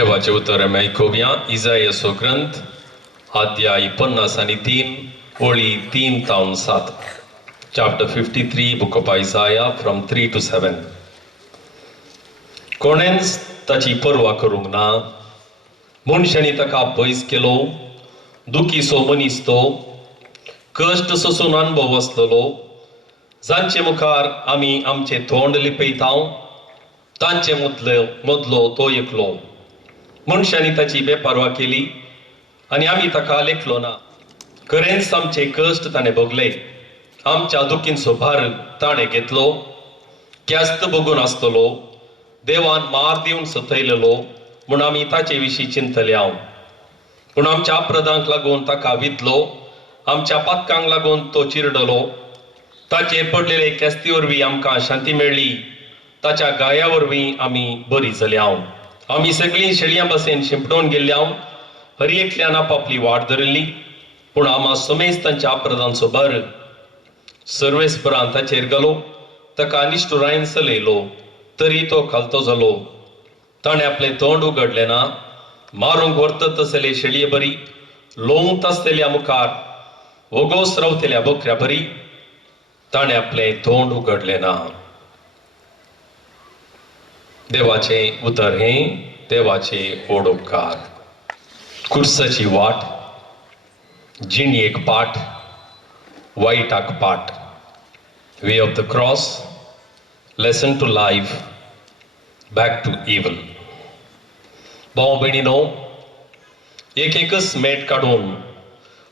देवाचे उतर आमी आयकुया इजायाचो ग्रंथ अध्याय 50 आणि 3 ओळी 3 तावन 7. Chapter 53 Book of Isaiah from 3 to 7. कोणेंच ताची पर्वा करूंक ना. मनशांनी ताका पयस केलो. दुखी सो मनीस तो कश्ट सोसून अनुभव आसतलो. जांचे मुखार आमी आमचे तोंड लिपयताव तांचे मदलो तो एकलो. मनशांनी ताची बेपारवा केली आणि आमी ताका लेखलो ना. खरेंच आमचे कश्ट ताणें भोगले. आमच्या दुखींचो भार ताणें घेतलो. क्यास्त भोगून आसतलो. देवान मार दिवन सतयलेलो म्हूण आमी ताचे विशीं चिंतले हांव. पूण आमच्या अपराधांक लागून ताका विधलो. आमच्या पातकांक लागून तो चिरडलो. ताचेर पडलेले क्यास्ती वरवीं आमकां शांती मेळ्ळी. ताच्या गाया वरवीं आमी बरी जाली हांव. आमी सगळीं शेळयां भशेन शिंपडून गेल्ल्या. हर एकल्यान आपापली वाट धरिल्ली. पूण आमा समेज तांच्या अपराधांचो भार सर्वेस्परान ताचेर घालो. ताका निश्ठुरायेन चलयलो तरी तो खालतो जालो. ताणें आपलें तोंड उगडलें ना. मारूंक व्हरतत तसले शेळये बरी, लोवंक आसलेल्या मुखार वगोस रावतल्या बोकऱ्या बरी ताणें आपलें तोंड उगडलें ना. देवाचे उतर हे देवाचे ओडोपकार. कुर्साची वाट, जिणयेक पाठ, वायटाक पाठ. Way of the cross, lesson to life, back to evil. भाव भयणीनो, एकच मेट काडून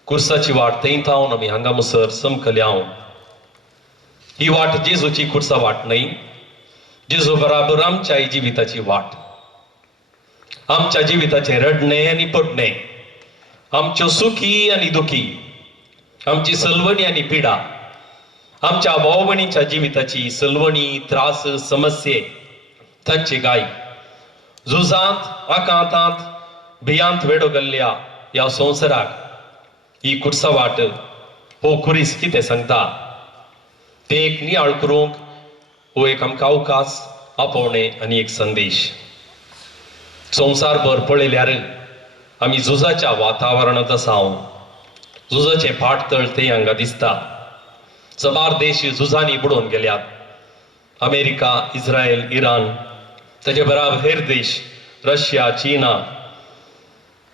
कुर्साची वाट थंयतावन आमी हांगा मुसर समकल्या. ही वाट जेजूची कुर्सा वाट न्हय. जेजू बराबर आमच्या जिविताची वाट. आमच्या जिविताचे रडणे आनी पडणे, आमच्यो सुखी आनी दुखी, आमची सलवणी आनी पिडा, आमच्या भाव भयणीच्या जिविताची सलवणी, त्रास, समस्ये, तांची गाय झुजांत, आकांतांत, भियांत वेडो घाल्ल्या ह्या संवसाराक ही कुर्सा वाट हो कुरीस कितें सांगता ते एक नियाळ करूंक हो एक आमकां अवकाश, आपोवणे आनी एक संदेश. संवसारभर पळयल्यार आमी झुजाच्या वातावरणांत आसा. झुजाचे फाटतळ ते हांगा दिसता. जबार देश झुजांनी बुडोवन गेल्यात. अमेरिका, इस्रायल, इराण, ताचे बराबर हेर देश रशिया, चीना.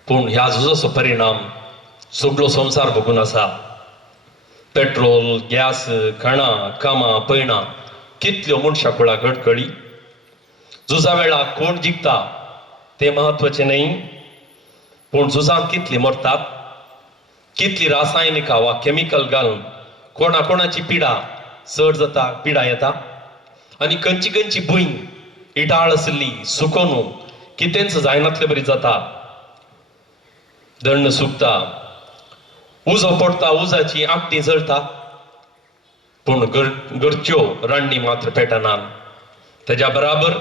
पूण ह्या झुजाचो परिणाम सगळो संवसार भोगून आसा. पेट्रोल, गॅस, खणां, कामां, पयणां, कितल्यो मनशां कुळा घडकळी. झुजा वेळार कोण जिखता ते महत्वाचे न्हय, पूण झुजांत कितली मरतात, कितली रासायनिका वा केमिकल घालून कोणाची पिडा चड जाता, पिडा येता. आनी खंयची खंयची भुंय इटाळ आसली सुकोन कितेंच जायनातले बरी जाता. दंड सुकता, उजो पडटा, उजाची आंकटी जळटा, पूण घरच्यो रान्नी मात्र पेटनात. तेज्या बराबर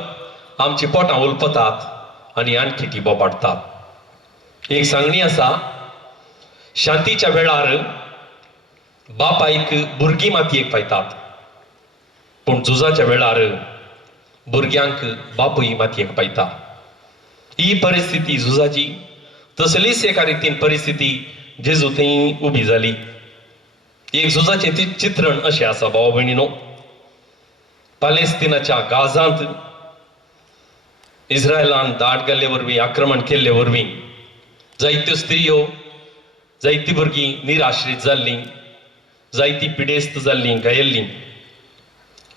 आमची पोटां उलपतात आनी आणखी ती बोबाडतात. एक सांगणी आसा, शांतीच्या वेळार बापायक भुरगीं मातयेक पायतात, पूण झुजाच्या वेळार भुरग्यांक बापूय मातयेक पायता. ही परिस्थिती झुजाची. तसलीच एका रितीन परिस्थिती जेजू थंय उबी जाली. एक झुजाचे चित्रण अशें आसा भाव भयणीनो. पॅलेस्तिनाच्या गाजांत इस्रायलान दाट घाल्ले वरवीं, आक्रमण केल्ले वरवीं जायत्यो स्त्रियो, जायतीं भुरगीं निराश्रीत जाल्लीं, जायतीं पिडेस्त जाल्लीं, गायल्लीं.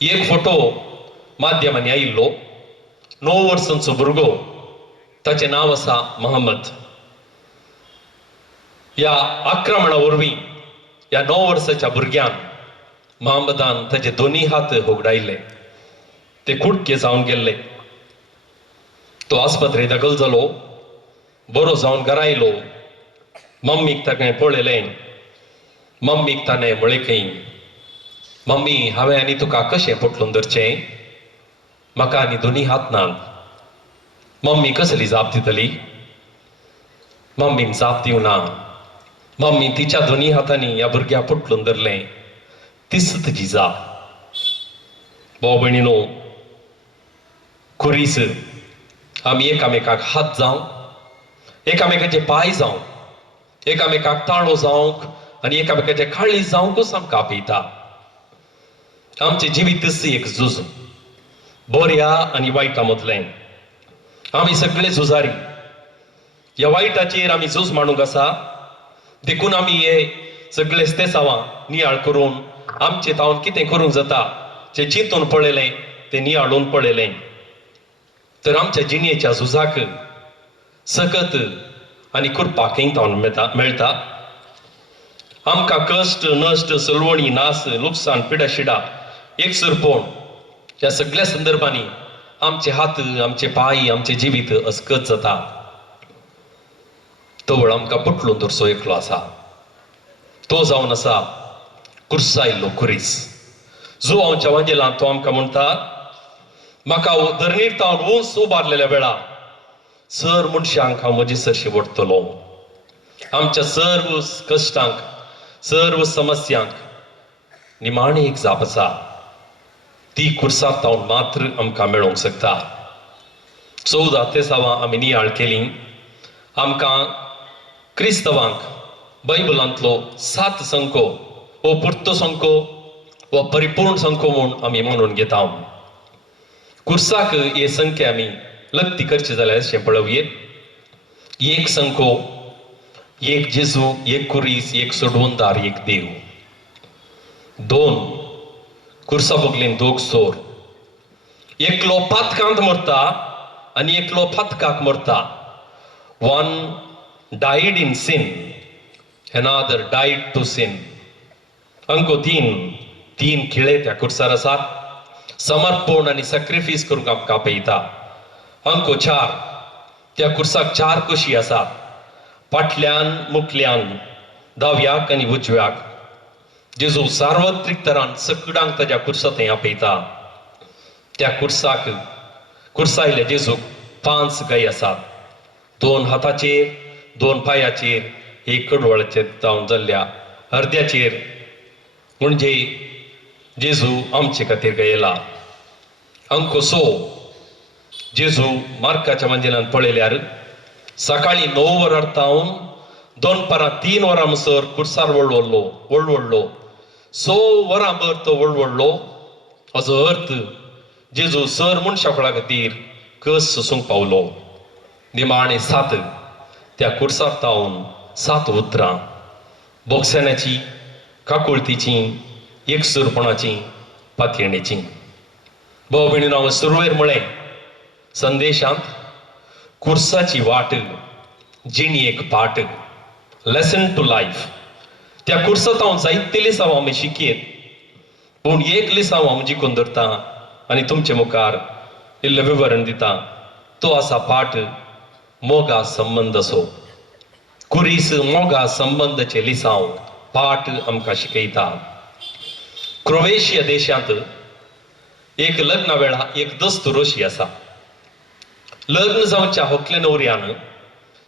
एक फोटो माध्यमांनी आयिल्लो. 9 वर्सांचो भुरगो, ताचें नांव आसा महम्मद. ह्या आक्रमणा वरवीं ह्या 9 वर्साच्या भुरग्यान महम्मदान ताचे दोनी हात होगडायले. ते कुडके जावन गेल्ले. तो आस्पत्रेत दाखल जालो. बरो जावन घरा आयलो. मम्मीक ताणें पळयलें. मम्मीक ताणें म्हळें, मम्मी, हांवें आनी तुका कशें पटलून धरचें? म्हाका आनी दोनी हात नात. मम्मी कसली जाप दितली? मम्मीन जाप दिवना. मम्मी तिच्या दोनी हातांनी ह्या भुरग्या पटलून धरलें. तीच तिची जाप. भाव भयणीनो, कुरीस आमी एकामेकाक हात जावं, एकामेकाचे पाय जावं, एकामेकाक ताळो जावंक आनी एकामेकाचे काळीज जावंकूच आमकां आपयता. आमचे जिवीतच एक झूज, बऱ्या आनी वायटा मदलें. आमी सगळे झुजारी. ह्या वायटाचेर आमी झूज मांडूंक आसा, देखून आमी हे सगळे तेसावां नियाळ करून आमचे तावन कितें करूंक जाता जें चिंतून पळयलें तें नियाळून पळयलें. तर आमच्या जिणेच्या झुजाक सकत आनी करपाकय तावन मेळटा. आमकां कश्ट, नश्ट, सलवणी, नास, लुकसाण, पिडा शिडा, एकसुरपण ह्या सगळ्या संदर्भांनी आमचे हात, आमचे पाय, आमचे जिवीत अस्कत जाता. तो वेळ आमकां पटलून दवरचो एकलो आसा. तो जावन आसा कुर्सायिल्लो कुरीस. जो आमच्या वांजेलांत तो आमकां म्हणटा, म्हाका धरणीर तावन उंच उबारलेल्या वेळा सर मनशांक हांव म्हजे सरशी ओडटलो. आमच्या सर्व कश्टांक, सर्व समस्यांक निमाणें एक जाप आसा, ती कुर्साक तावन मात्र आमकां मेळोंक शकता. 14 तेसावां आमी नियाळ केलीं. आमकां क्रिस्तवांक बायबलांतलो 7 संको वो पुर्तो संको वो परिपूर्ण संको म्हूण आमी मानून घेता. कुर्साक हे संख्या आमी लक्ती करची जाल्यार अशें पळोवया. एक संको, एक जेजू, एक कुरीस, एक सोडवणदार, एक देव. 2 कुर्सा बोगलेन 2 सोर. एकलो पातकांत मरता आनी एकलो पातकाक मरता. One died in sin, another died to sin. अंको 3 खिळे त्या कुर्सार आसात. समर्पण आनी सॅक्रिफायस करूंक आमकां आपयता. अंको 4 त्या कुर्साक 4 कुशी आसात. फाटल्यान मुखल्यान, दाव्याक आनी उजव्याक. जेजू सार्वत्रीक तरान सगळ्यांक ताच्या कुर्सांत आपयता. त्या कुर्सायल्या जेजूक 5 गायी आसात. 2 हाताचेर, 2 पायाचेर, एक कडवळाचेर जावन जाल्ल्या अर्द्याचेर, म्हणजे जेजू आमचे खातीर गयेला. अंको 6 जेजू मार्काच्या मंजिलांत पळयल्यार सकाळी 9 वरां तावन दनपारां 3 वरां म्हणसर कुर्सार वळवळलो. 6 वरां भर तो वळवळलो. हाचो अर्थ जेजू सर मनशा फळा खातीर कस सोसूंक पावलो. निमाणे 7 त्या कुर्सार तावन 7 उतरां, बोगसण्याची, काकुळतीची, एकसुरपणाची, पातयणेची. भाव भयणीनो, हांव सुरवेर म्हळें संदेशांत, कुर्साची वाट जिणयेक पाट, लेसन टू लायफ. त्या कुर्सांत हांव जायते लिसांव आमी शिकयेत, पूण एक लिसांव हांव जिखून धरतां आनी तुमचे मुखार इल्लें विवरण दितां. तो आसा पाठ मोगा संबंद असो. कुरीस मोगा संबंदाचे लिसांव पाठ आमकां शिकयता. क्रोएशिया देशांत एक लग्ना वेळा एक दस्तूर अशी आसा. लग्न जावच्या होकले न्हवऱ्यान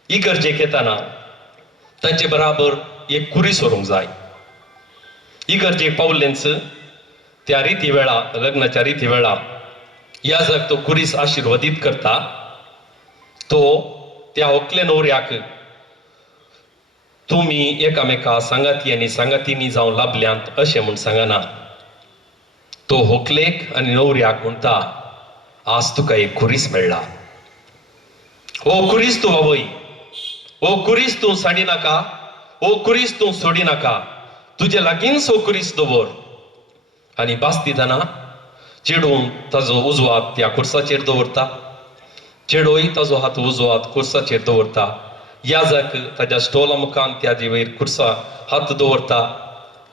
इगर्जेक येताना तांचे बराबर एक कुरीस व्हरूंक जाय. इगर्जेक पावल्लेंच त्या रिती वेळा, लग्नाच्या रिती वेळा याजक तो कुरीस आशिर्वादीत करता. तो त्या होकले न्हवऱ्याक, तुमी एकामेका सांगाती आनी सांगातींनी जावं लाभल्यांत अशें म्हूण सांगना. तो होकलेक आनी न्हवऱ्याक म्हणटा, आज तुका एक कुरीस मेळ्ळा. ओ कुरीस तूं आवय, ओ कुरीस तूं साडी नाका, ओ कुरीस तूं सोडी नाका, तुजे लागींच हो कुरीस दवर. आनी बास्तिताना चेडून ताजो उजो हात त्या कुर्साचेर दवरता. चेडोय ताजो हात उजो हात कुर्साचेर दवरता. याजक ताच्या स्टोला मुखान त्याचे वयर कुर्सा हात दवरता.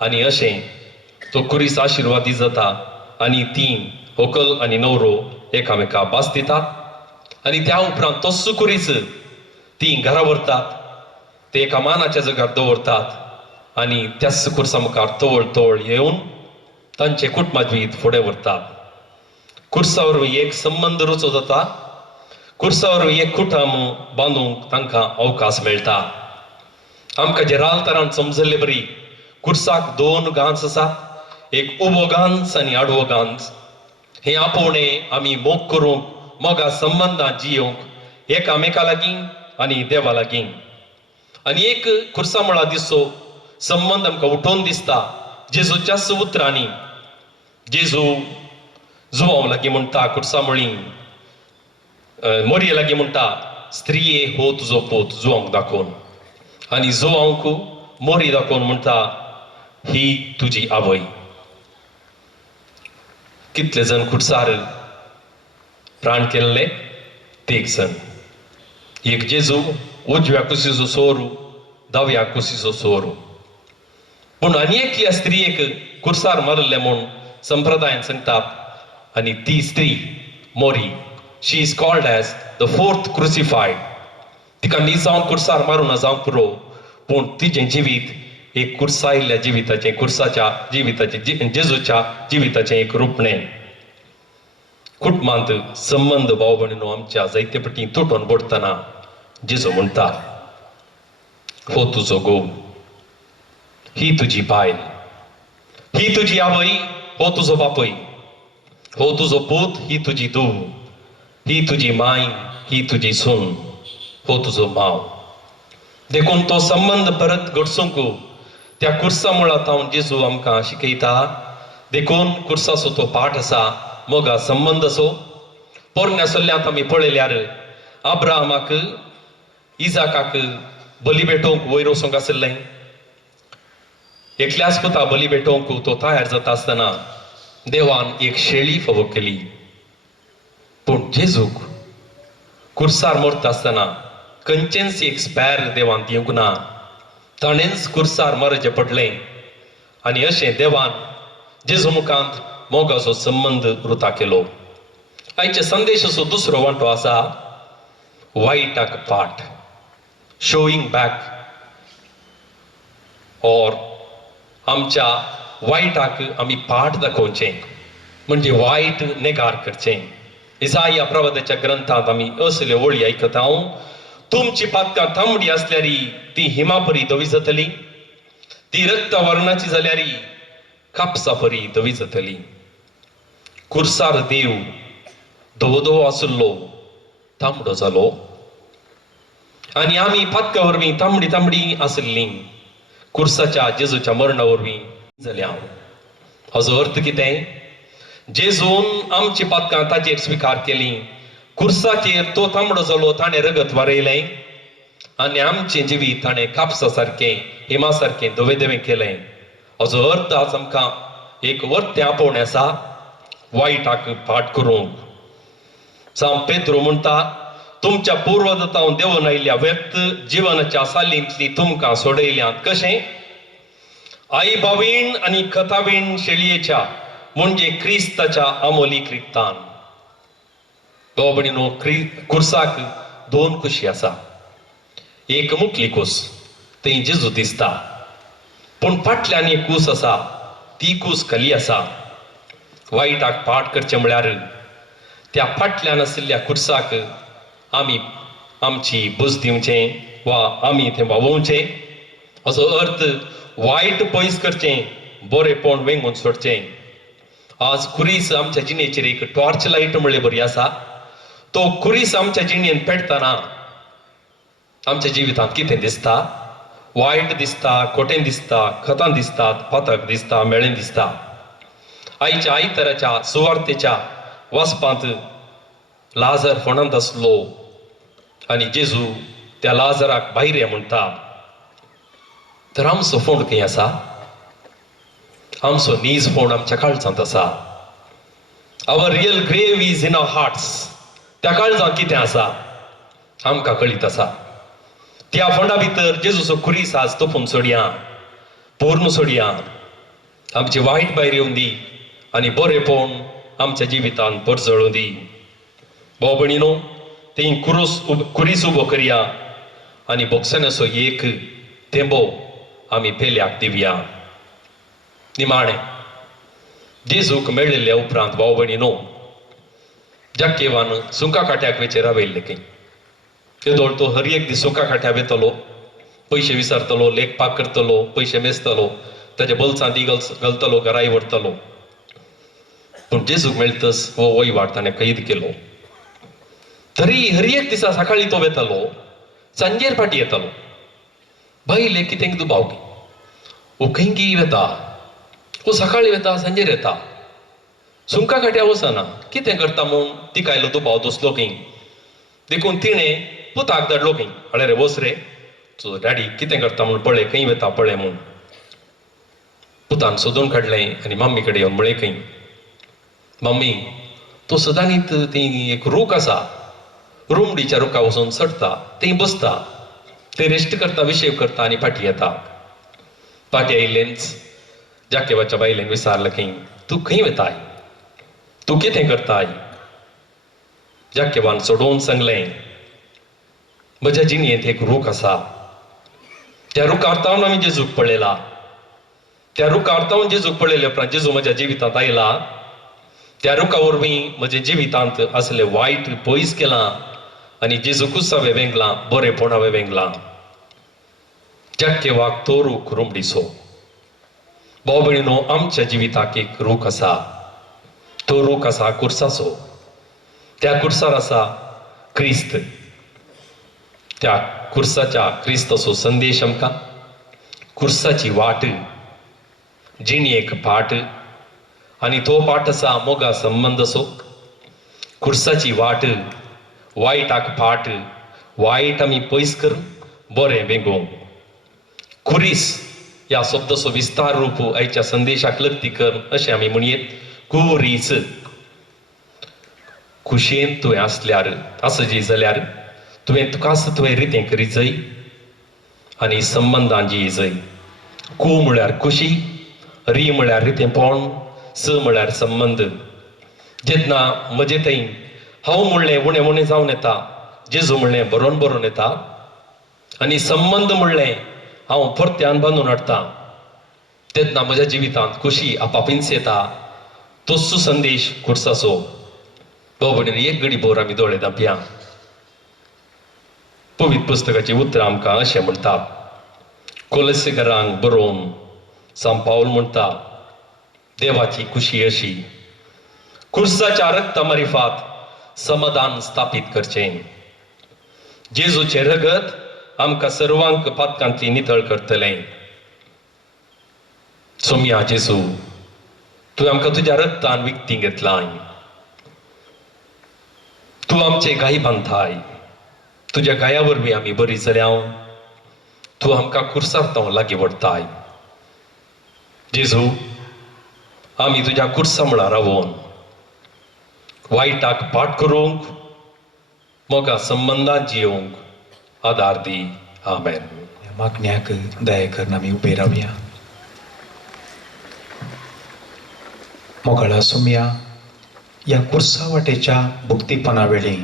आनी अशें तो कुरीस आशिर्वादी जाता. आनी तीं व्हंकल आनी न्हवरो एकामेका बास दितात. आनी त्या उपरांत तोच कुरीस तीं घरा व्हरतात. ते एका मानाच्या जाग्यार दवरतात आनी त्याच कुर्सा मुखार तवळ येवन तांचे कुटुंबाजीत फुडें व्हरतात. कुर्सा वरवीं एक संबंद रुचो जाता. कुर्सा वरवीं एक कुटुंब बांदूंक तांकां अवकाश मेळटा. आमकां जे रालतरान समजल्ले बरी, कुर्साक 2 गांस आसात. एक उबो गांस आनी आडवो गांस. हे आपोवणें आमी मोग करूंक, मोगा संबंदां जियोंक एकामेका लागीं आनी देवा लागीं. आनी एक खुर्सा मळा दिसो संबंध आमकां उठोवन दिसता जेजूच्या उतरांनी. जेजू जुवांव लागीं म्हणटा खुर्सा मळी मोरये लागीं म्हणटा स्त्रिये हो तुजो पूत जुवांक दाखोवन. आनी जुवांक मोरी दाखोवन म्हणटा ही तुजी आवय. कितले जण खुर्सार प्राण केल्ले तेग जण. एक जेजू उजव्या कुशीचो सोरू दाव्या कुशीचो सोरू. पूण आनी एकल्या स्त्रियेक खुर्सार मारले म्हूण संप्रदायान सांगतात. आनी ती स्त्री मोरी she is called as the fourth crucified. तिका न्ही जावन खुर्सार मारूं ना जावं पुरो पूण तिचें जिवीत एक खुर्सायिल्ल्या जिविताचें खुर्साच्या जिविताचें जेजूच्या जिविताचें एक रुपणें. कुटुंबांत संबंध भाव भयणीनो आमच्या जायते पटी तुटून पडटना जेजू म्हणटा हो तुजो घोव, ही तुजी बायल, ही तुजी आवय, हो तुजो बापूय, हो तुजो पूत, ही तुजी धूव, ही तुजी माय, ही तुजी सून, हो तुजो माव. देखून तो संबंध परत घडसूंक त्या खुर्सा मुळात हांव जेजू आमकां शिकयता. देखून खुर्साचो तो पाठ आसा मोगा संबंध असो. पोरण्या सल्ल्यांत आमी पळयल्यार अब्राहमाक इजाकाक बली भेटोवंक वयर वचूंक आसलें. एकल्याच पुता बली भेटोवंक तो तयार जाता आसतना देवान एक शेळी फावो केली. पूण जेजूक खुर्सार मरता आसतना खंयचेंच एक स्पॅर देवान दिवंक ना. ताणेंच खुर्सार मरचें पडलें. आनी अशें देवान जेजू मुखांत मोगाचो संबंध वृता केलो. आयच्या संदेशाचो दुसरो वांटो आसा वायटाक फाट. शोईंग बॅक ऑर आमच्या वायटाक आमी फाट दाखोवचें म्हणजे वायट नेगार करचें. इसाया प्रवादाच्या ग्रंथांत आमी असल्यो वळी आयकता. तुमची पातकां तांबडी आसल्यारी ती हिमा परी धवी जातली, ती रक्त वर्णाची जाल्यारी कापसा परी धवी जातली. खुर्सार देव धवो धवो आसलो तांबडो जालो आनी आमी पातका वरवीं तांबडी तांबडी आसलीं खुर्साच्या जेजूच्या मरणा वरवीं जाल्या. हाचो अर्थ कितें? जेजून आमची पातकां ताचेर स्विकार केलीं. खुर्साचेर तो तांबडो जालो, ताणें रगत वारयलें आनी आमचें जिवीत ताणें कापसा सारकें हिमा सारकें धवे धवें केलें. हाचो अर्थ आज आमकां एक वर्तें आपोवणें आसा वायटाक फाट करूंक. सांत पेद्रो म्हणटा तुमच्या पूर्वजतांव देंवन आयिल्ल्या व्यक्त जिवनाच्या सालींतली तुमकां सोडयल्यांत. कशें? आई बावीण आनी कथावीण शेळयेच्या म्हणजे क्रिस्ताच्या अमोलीक रिक्तान. भाव भयणीनो, खुर्साक दोन कुशी आसा. एक मुटली कूस थंय जेजू दिसता, पूण फाटल्यान एक कूस आसा, ती कूस खाली आसा. वायटाक फाट करचें म्हळ्यार त्या फाटल्यान आशिल्ल्या खुर्साक आमी आमची बुज दिवचें वा आमी थंय वावोवचें. हाचो अर्थ वायट पयस करचें, बरेंपण वेंगून सोडचें. आज खुरीस आमच्या जिणेचेर एक टॉर्च लायट म्हणल्यार बरी आसा. तो खुरीस आमच्या जिणेन पेटतना आमच्या जिवितांत कितें दिसता? वायट दिसता, खोटें दिसता, खतां दिसतात, पातक दिसता, मेळें दिसता. आयच्या आयताराच्या सुवार्थेच्या वाचपांत लाजर फोंडांत आसलो आनी जेजू त्या लाजराक भायर ये म्हणटा. तर आमचो फोंड खंय आसा? आमचो नीज फोंड आमच्या काळजांत आसा. आवर रियल ग्रेव इज इन आवर हार्ट्स. त्या काळजांत कितें आसा आमकां कळीत आसा. त्या फोंडा भितर जेजूचो खुरीस आज तोपून सोडया, पूर्ण सोडया. आमची वायट भायर येवन दी आनी बरेंपण आमच्या जिवितांत परजळूं दी. भाव भयणीनो, थंय खुरीस उबो करया आनी बोगसनाचो एक थेंबो आमी पेल्याक दिवया. निमाणें जेजूक मेळिल्ल्या उपरांत भाव भयणीनो, जक्केवान सुंका काट्याक वेचेर रावयल्ले खंय. तेदोळ तो हर एक दीस सुंका काट्या वेतलो, पयशे विसरतलो, लेखपाक करतलो, पयशे मेजतलो, ताच्या बोल्सांत घालतलो, घराय व्हरतलो. पूण जेजूक मेळटस हो वयवाट ताणें कैद केलो. तरी हर एक दिसा सकाळी तो वेतालो, सांजेर फाटी येतालो. बाईले कितें तू बावकी ओ खंयकी वेता, ओ सकाळी वेता सांजेर येता. सुंका खाट्या वचना कितें करता म्हूण ती कायलो तू भाव दसलो खंय. देखून तिणें पुताक धाडलो खंय, अरे रे वच रे, सो डॅडी कितें करता म्हूण पळय, खंय वेता पळय म्हूण. पुतान सोदून काडलें आनी मम्मी कडेन येवन म्हळें खंय, मम्मी तो सदांच थंय एक रूख आसा, रुमडीच्या रुखा वचून चडटा, थंय बसता, थंय रेस्ट करता, विशेव करता आनी फाटी येता. फाटी आयिल्लेंच जाकेबाच्या बायलेन विचारलें खंय, तूं खंय वेताय, तूं कितें करताय. जाकेबान सोडून सांगलें, म्हज्या जिणयेंत एक रूख आसा, त्या रुखार तावन आमी जेजूक पळयला, त्या रुखार तावन जेजूक पळयले उपरांत जेजू म्हज्या जिवितांत आयला. त्या रुखा वरवीं म्हज्या जिवितांत असलें वायट पयस केलां आनी जेजूकूच हांवें वेंगलां, बरेपण हांवें वेंगलां. जाकेबाक तो रूख रुमडीचो. भाव भयणीनो, आमच्या जिविताक एक रूख आसा, तो रूख आसा कुर्साचो. त्या कुर्सार आसा क्रिस्त. त्या कुर्साच्या क्रिस्ताचो संदेश आमकां, कुर्साची वाट, जिणयेक फाट, आनी तो पाठ आसा मोगा संबंदचो. कुर्साची वाट, वायटाक फाट, वायट आमी पयस करून बरें वेंगोवंक. कुरीस ह्या शब्दाचो विस्तार रूप आयच्या संदेशाक लक्ती कर अशें आमी म्हणयेत. कुरीस, खुशयेंत तुवें आसल्यार, आसजी जाल्यार तुवें तुकाच तुवें रितें करीत जय आनी संबंदां जी जय. कू म्हळ्यार खुशी, री म्हळ्यार रितेंपण, स म्हळ्यार संबंद. जेन्ना म्हजे थंय हांव म्हणलें उणें उणें जावन येता, जेजू म्हणलें बरोवन बरोवन येता, आनी संबंद म्हणलें हांव परत्यान बांदून हाडटा, तेन्ना म्हज्या जिवितांत खुशी आपापींच येता. तोच संदेश कुर्साचो. भाव भयणीनो, एक घडी भर आमी दोळे धांपया. पवित्र पुस्तकाची उतरां आमकां अशें म्हणटात. कोलसेकरांक बरोवन सांत पावल म्हणटा, देवाची खुशी अशी, कुर्साच्या रक्ता मारिफात समाधान स्थापीत करचें. जेजूचें रगत आमकां सर्वांक पातकांतली नितळ करतलें. सोम्या जेजू, तूं आमकां तुज्या रक्तान विकती घेतलाय. तूं आमचे गाय बांदताय, तुज्या गाया वरवीं आमी बरी जाल्या. तूं आमकां कुर्सार लागीं व्हरताय. जेजू, आमी तुज्या कुर्सा म्हळ्यार रावोन वायटाक फाट करूंक, मोगा संबंदांत जियोंक आदार दी. आमेन. मागण्याक दया करून आमी उबे रावया. मोगाळा सोम्या, ह्या कुर्सा वाटेच्या भुक्तीपणा वेळी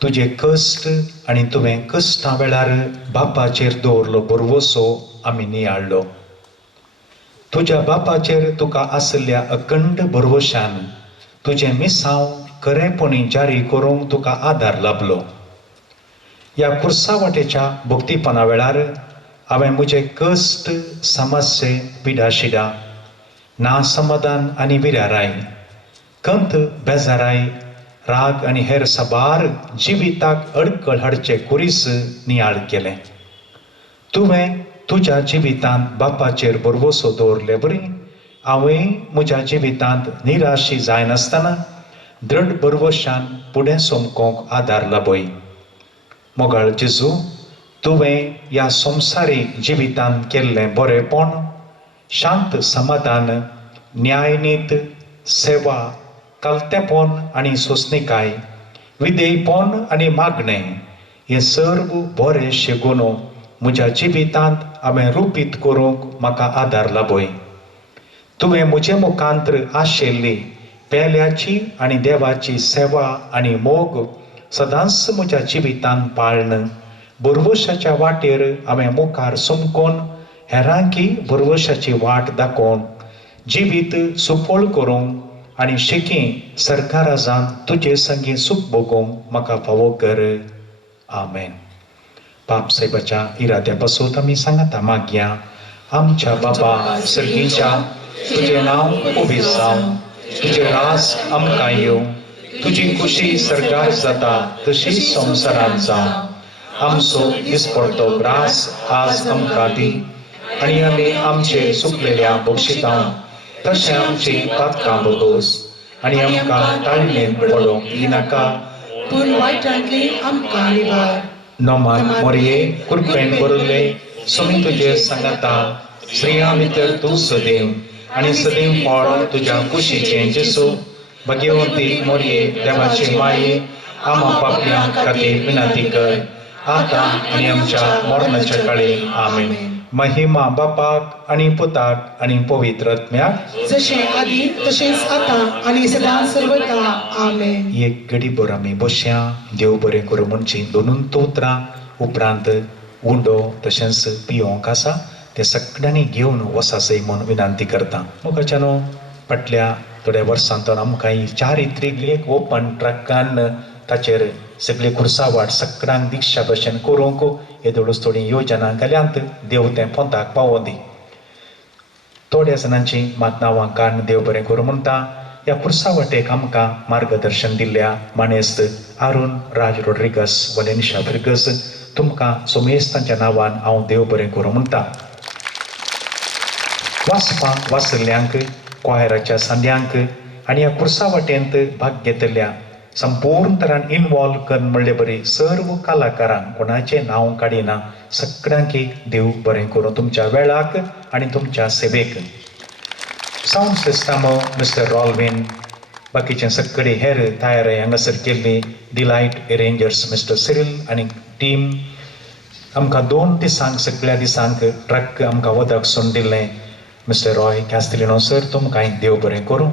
तुजे कश्ट आनी तुवें कश्टा वेळार बापाचेर दवरलो बरवसो आमी नियाळ्ळो. तुज्या बापाचेर तुका आसल्या अखंड भरवशान तुजें मिसांव खरेपणी जारी करूंक तुका आदार लाभलो. ह्या कुर्सा वाटेच्या भुक्तीपणा वेळार हांवें म्हजे कश्ट, समस्ये, पिडाशिडा, नासमाधान आनी विराराय, कंत, बेजाराय, राग आनी हेर साबार जिविताक अडकळ हाडचे कुरीस नियाळ केलें. तुवें तुज्या जिवितांत बापाचेर बरवसो दवरले बरी हांवें म्हज्या जिवितांत निराशी जायनासतना दृढ बरवशान फुडें सोमकोंक आदार लाभय. मोगाळ जेजू, तुवें ह्या संवसारीक जिवितांत केल्लें बरेपण, शांत समाधान, न्यायनीत, सेवा, कालतेपण आनी सोंसणीकाय, विधेयपण आनी मागणें हे सर्व बरे शेगुण म्हज्या जिवितांत हांवें रुपीत करूंक म्हाका आदार लाभय. तुवें म्हजे मुखांत्र आशिल्ली पेल्याची आनी देवाची सेवा आनी मोग सदांच म्हज्या जिवितांत पाळन बरवशाच्या वाटेर हांवें मुखार सुमकोन हेरांकी बरवशाची वाट दाखोवन जिवीत सुफळ करूंक आनी शिकी सरकार राजांत तुजे संगी सुख भोगूंक म्हाका फावो कर. आमेन. बाप साहेबाच्या इराद्या पासून आमी सांगाता मागया. आमच्या बाबा सर्गीच्या, तुजें नांव उबीत जावं, तुजें राज आमकां येवं, तुझी खुशी सरकार जाता तशी संसारात जा. आमचो दिसपडतो ग्रास आज आमकां दी आणि आमी आमचे चुकलेल्या बक्षितां तशें आमची पातकां बगोस आणि आमकां ताळणेंत पडोवंक दिनाका पूण वायटांतली आमकां निवार. नोमान मोरये कृपेन भरले सुमी तुजे सांगाता स्त्रियां भितर तूं सदैव आणि सदैव फळ तुज्या कुशीचें जेसू. भगिवंती मोरये देवाचे माये आम्हा पापल्यां खातीर विनंती कर आतां आनी आमच्या मरणाच्या काळी आमेन. महिमा बापाक आणि पुताक आणि पवित्र आत्म्याक जशें आदी तशेंच आतां आनी सदां सर्वदा आमेन. एक घडी भर आमी बसया देव बरें करूं म्हणची दोनून तोत्रां उपरांत उंडो तशेंच पियोंक आसा ते सगळ्यांनी घेवन वसासय म्हूण विनंती करता. मुखाच्यानो फाटल्या थोड्या वर्सांतून आमकां ही चारित्रीक एक ओपन ट्रकान ताचेर सगळे कुर्सावाट सगळ्यांक दिक्षा भशेन करूंक येदोळूच थोडी योजना केल्यांत देव तें पोंताक पावोवन दी. थोड्या जाणांची नांवां काण देव बरें करूं म्हणटा. ह्या कुर्सावाटेक आमकां मार्गदर्शन दिल्ल्या मानेस्त अरुण राज रोड्रिगस वलेनिशा फ्रिगस तुमकां सोमेस्तांच्या नांवान हांव देव बरें करूं म्हणटा. वाचपाक वाचल्ल्यांक क्वायराच्या सांद्यांक आनी ह्या कुर्सावाटेंत भाग घेतल्या संपूर्ण तरान इनवॉल्व करून म्हणले बरी सर्व कलाकारांक कोणाचें नांव काडिना सगळ्यांक देव बरें करूं तुमच्या वेळाक आनी तुमच्या सेवेक. साऊंड सिस्टम मिस्टर रॉल्विन बाकीचे सगळे हेर तयारी हांगासर केल्ली डिलायट अरेंजर्स मिस्टर सिरिल आनी टीम आमकां 2 दिसांक सगळ्या दिसांक ट्रक आमकां वदक सून दिल्लें मिस्टर रॉय कॅस्टिलिनो सर तुमकां देव बरें करूं.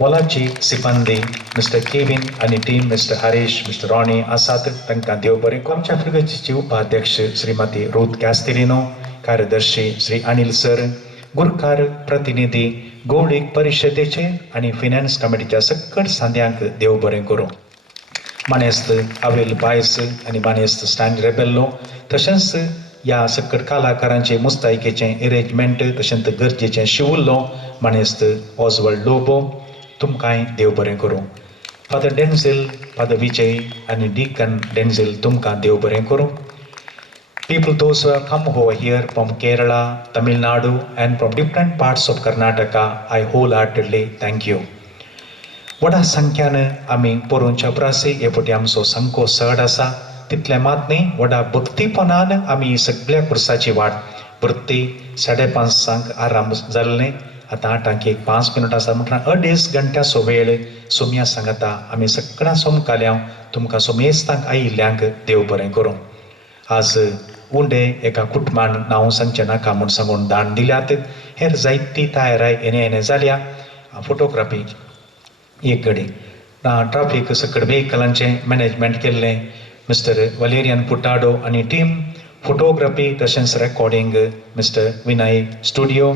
वॉलाची सिबंदी मिस्टर केविन आनी team mister Harish mister Ronnie आसात तांकां देव बरें करूं. आमच्या फ्रिगसची उपाध्यक्ष श्रीमती रूथ कॅस्टिलिनो कार्यदर्शी श्री अनिल सर गुरकार प्रतिनिधी गौडीक परिशदेचे आनी फिनान्स कमिटीच्या सकट सांद्यांक देव बरें करूं. मानेस्त अवेल बायस आनी मानेस्त स्टॅन रेबेल्लो तशेंच ह्या सकट कलाकारांचे मुस्तायकेचें अरेंजमेंट तशेंच गरजेचें शिवुल्लो मानेस्त ऑजवर्ल्ड लोबो तुमकांय देव बरें करूं. फादर डेन्झिल फादर विजय आनी डीकन डेन्झिल तुमकां देव बरें करूं. People those who have come over here from Kerala, Tamil Nadu and from different parts of Karnataka, I wholeheartedly thank you. व्हडा संख्यान आमी पोरूंच्या प्रासी हे फावटी आमचो संको चड आसा तितले मात न्ही व्हडा भक्तीपणान आमी सगळ्या कुर्साची वाट वृत्ती 5:30 आराम जाल्लें आतां 8 एक 5 मिनट आसा म्हणटा 2.5 घंट्याचो वेळ सोम्या सांगता आमी सगळ्यां सोमकाल्यां तुमकां सोमेस्तांक आयिल्ल्यांक देव बरें करूं. आज उंडे एका कुटुंबान नांव सांगचें नाका म्हूण सांगून दान दिल्यात. हेर जायती तयाराय येणे जाल्या. फोटोग्राफी एक घडी ट्राफीक सकट व्हेकलांचें मॅनेजमेंट केल्लें मिस्टर वलेरियन पुटाडो आनी टीम. फोटोग्राफी तशेंच रेकॉर्डिंग मिस्टर विनय स्टुडियो.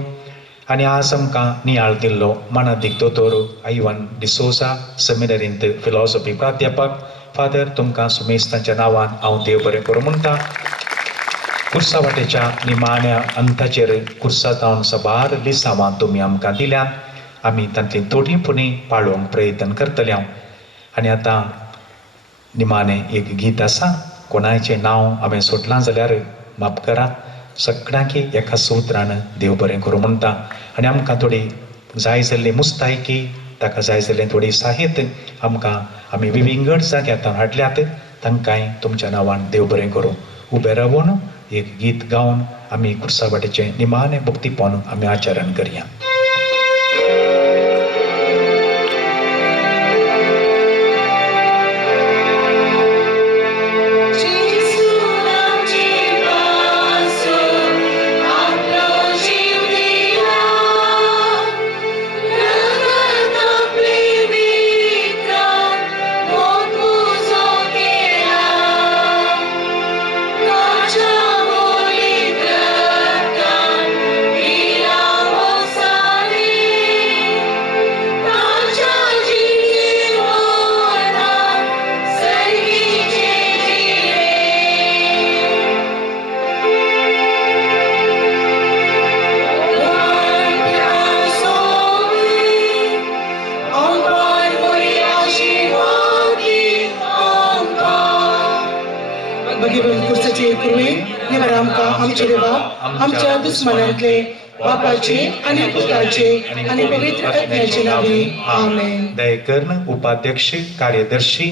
आनी आज आमकां नियाळ दिल्लो मानादीक दोतोर आयवन डिसोजा सेमिनरींत फिलॉसॉफी प्राध्यापक. फादर तुमकां सुमेस्तांच्या नांवान हांव देव बरें करूं म्हणटा. कुर्सावाटेच्या निमाण्या अंताचेर कुर्सा जावन सबार लिसांवां तुमी आमकां दिल्यात आमी तांतली थोडीं पाळोवंक प्रयत्न करतले. आनी आतां निमाणें एक गीत आसा कोणाचें नांव हांवें सोडलां जाल्यार माफ करा. सगळ्यांक एका सुत्रान देव बरें करूं म्हणटा. आनी आमकां थोडी जाय जाल्ली मुस्तायकी ताका जाय जाल्लें थोडी साहित्य आमकां आमी विविंगड जाग्यांत हाडल्यात तांकांय तुमच्या नांवान देव बरें करूं. उबे रावून एक गीत गावन आमी कुर्सावाटेचें निमाणें भक्तीपण आमी आचरण करया. सा घेवन कुर्साचेर कुरवे निवार आमकां आमचे देवा आमच्या दुस्मनांतले बापाचे आणि पुताचे आणि पवित्र आत्म्याचे नावे आमेन. दयकर्ण उपाध्यक्ष कार्यदर्शी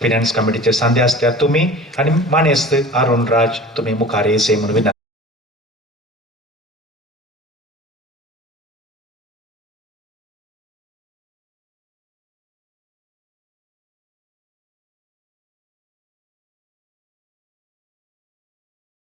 फिनान्स कमिटीचे सांदे असल्या तुम्ही आणि मानेस्त अरुण राज तुम्ही मुखार येसे म्हणून विनंती.